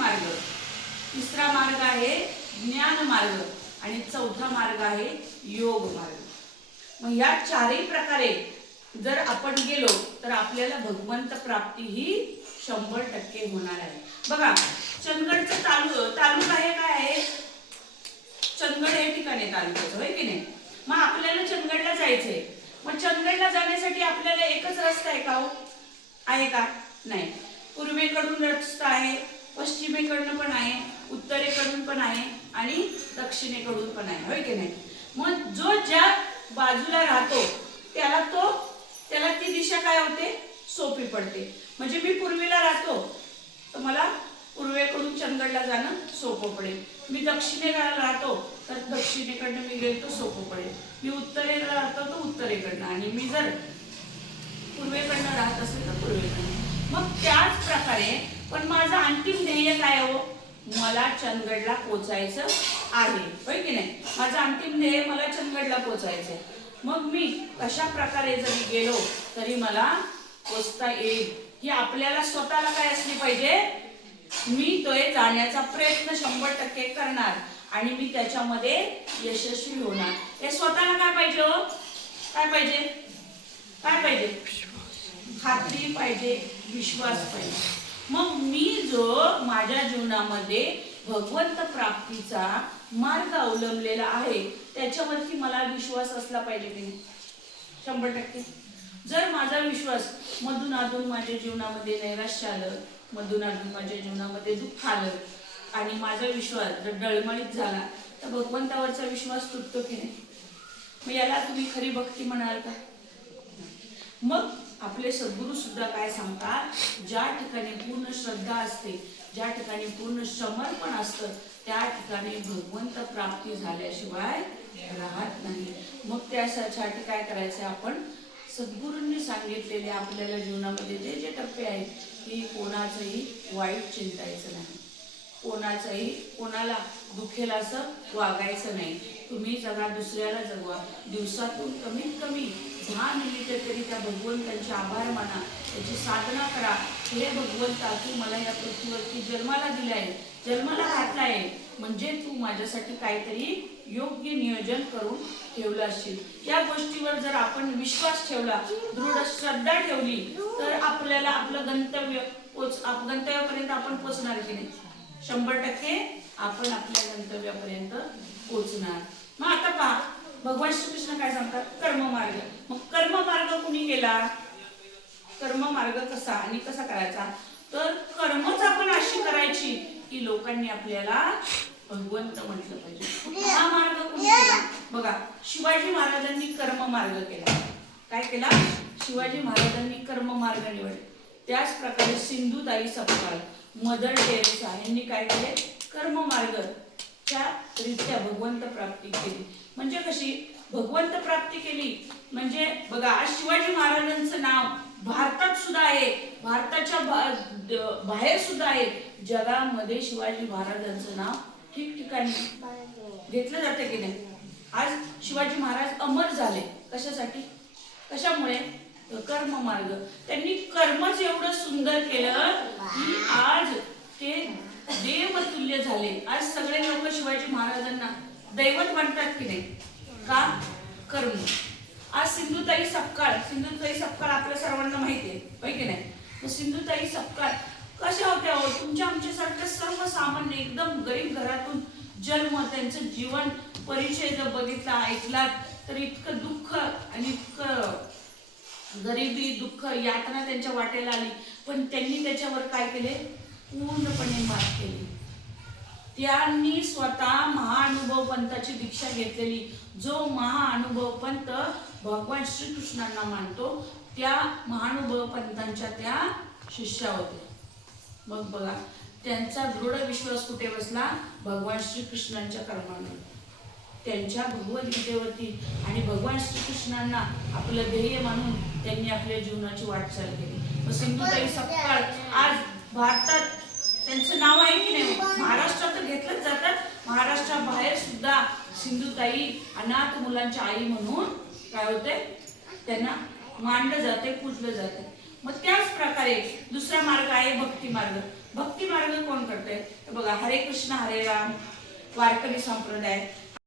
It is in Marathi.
मार्ग, तिसरा मार्ग आहे ज्ञान मार्ग आणि चौथा मार्ग आहे योग मार्ग. मग या चारही प्रकारे जर आपण गेलो तर आपल्याला भगवंत प्राप्ती ही 100% होणार आहे. बघा चंदगडचं तालुका हे काय आहे, चंदगड हे ठिकाण आहे तालुक्याचं, होय की नाही. मग आपल्याला चंदगडला जायचंय. मग चंदगडला जाण्यासाठी आपल्याला एकच रस्ता आहे का हो, आहे का, नाही. पूर्वेकडून रस्ता आहे, पश्चिमेकडून पण आहे, उत्तरेकडून पण आहे आणि दक्षिणेकडून पण आहे, होय की नाही. मग जो ज्या बाजूला राहतो त्याला ती दिशा काय होते, सोपी पडते. म्हणजे मी पूर्वेला राहतो तर मला पूर्वेकडून चंदगडला जाणं सोपं पडेल. मी दक्षिणेकडे राहतो तर दक्षिणेकडनं मी गेलो तर सोपं पडेल. मी उत्तरेला राहतो तर उत्तरेकडनं, आणि मी जर पूर्वेकडनं राहत असेल तर पूर्वेकडनं. मग त्याच प्रकारे पण माझं अंतिम ध्येय काय हो, मला चंदगडला पोचायचं आहे, होय की नाही. माझं अंतिम ध्येय मला चंदगडला पोचायचं आहे. मग मी कशा प्रकारे जरी गेलो तरी मला पोचता येईल ही आपल्याला स्वतःला काय असली पाहिजे, मी तो जाण्याचा प्रयत्न 100% करणार आणि मी त्याच्यामध्ये यशस्वी होणार. हे स्वतःला काय पाहिजे हो, काय पाहिजे, काय पाहिजे, खात्री पाहिजे, विश्वास पाहिजे. मग मी जो माझ्या जीवनामध्ये भगवंत प्राप्तीचा मार्ग अवलंबलेला आहे त्याच्यावरती मला विश्वास असला पाहिजे की नाही, 100%. जर माझा विश्वास मधून अधून माझ्या जीवनामध्ये नैराश्य आलं, मधून अधून माझ्या जीवनामध्ये दुःख आलं आणि माझा विश्वास जर डळमळीत झाला तर भगवंतावरचा विश्वास तुटतो की नाही. मग याला तुम्ही खरी भक्ती म्हणाल का. मग आपले सद्गुरू सुद्धा काय सांगतात, ज्या ठिकाणी पूर्ण श्रद्धा असते, ज्या ठिकाणी पूर्ण समर्पण असतं त्या ठिकाणी भगवंत प्राप्ती झाल्याशिवाय राहत नाही. मग त्यासाठी काय करायचं, आपण सद्गुरूंनी सांगितलेले आपल्याला जीवनामध्ये जे जे टप्पे आहेत की कोणाचंही वाईट चिंतायचं नाही, कोणाला दुखेल असं वागायचं नाही. तुम्ही जगा, दुसऱ्याला जगवा. दिवसातून कमीत कमी 10 मिनिटे तरी त्या भगवंतांचे आभार माना, त्याची साधना करा. हे भगवंता तू मला या पृथ्वीवरती जन्माला दिलाय, जन्माला घातलाय, म्हणजे तू माझ्यासाठी काहीतरी योग्य नियोजन करून ठेवलं असेल. या गोष्टीवर जर आपण विश्वास ठेवला, दृढ श्रद्धा ठेवली तर आपल्याला आपलं गंतव्यापर्यंत आपण पोचणार की नाही, 100% आपण आपल्या गंतव्यापर्यंत पोचणार. मग आता पहा भगवान श्रीकृष्ण काय सांगतात, कर्म मार्ग. मग कर्म मार्ग कुणी केला, कर्म मार्ग कसा आणि कसा करायचा, तर कर्मच आपण अशी करायची की लोकांनी आपल्याला भगवंत म्हटलं पाहिजे. हा मार्ग कुणी केला, बघा शिवाजी महाराजांनी कर्म मार्ग केला. काय केला, शिवाजी महाराजांनी कर्म मार्ग निवडले. त्याच प्रकारे सिंधुताई सपकाळ, मदर टेरेसा यांनी काय केले, कर्म मार्गच्या रित्या भगवंत प्राप्ती केली. म्हणजे कशी भगवंत प्राप्ती केली, म्हणजे बघा आज शिवाजी महाराजांचं नाव भारतात सुद्धा आहे, भारताच्या बाहेर सुद्धा आहे. जगामध्ये शिवाजी महाराजांचं नाव ठिकठिकाणी घेतलं जाते की नाही. आज शिवाजी महाराज अमर झाले कशासाठी, कशामुळे, कर्म मार्ग. त्यांनी कर्मच एवढं सुंदर केलं की आज ते देवतुल्य झाले. आज सगळे लोक शिवाजी महाराजांना दैवत म्हणतात की नाही, का, कर्म. आज सिंधुताई सपकाळ आपल्या सर्वांना माहिती आहे, होय की नाही. मग सिंधुताई सपकाळ कशा होत्या हो, तुमच्या आमच्यासारख्या सर्वसामान्य एकदम गरीब घरातून जन्म, त्यांचं जीवन परिचय जर बघितला ऐकला तर इतकं दुःख आणि इतकं गरिबी, दुःख, यातना त्यांच्या वाटेला आली, पण त्यांनी त्याच्यावर काय केले, पूर्णपणे मात केली. त्यांनी स्वतः महाअनुभव पंथाची दीक्षा घेतलेली. जो महाअनुभव पंथ भगवान श्रीकृष्णांना मानतो त्या महाअनुभव पंथांच्या त्या शिष्या होत्या. मग बघा त्यांचा दृढ विश्वास कुठे बसला, भगवान श्रीकृष्णांच्या कर्माने, त्यांच्या भगवद्गीतेवरती. आणि भगवान श्रीकृष्णांना आपलं ध्येय मानून त्यांनी आपल्या जीवनाची वाटचाल केली. मग सिंधुताई सपकाळ आज भारतात त्यांचं नाव आहे की नाही, महाराष्ट्रात घेतलंच जातात, महाराष्ट्राबाहेर सुद्धा सिंधुताई अनाथ मुलांच्या आई म्हणून काय होते, त्यांना मानलं जाते, पूजलं जाते. मग त्याच प्रकारे दुसरा मार्ग आहे भक्ती मार्ग. भक्ती मार्ग कोण करते, हे बघा, हरे कृष्ण हरे राम वारकरी संप्रदाय,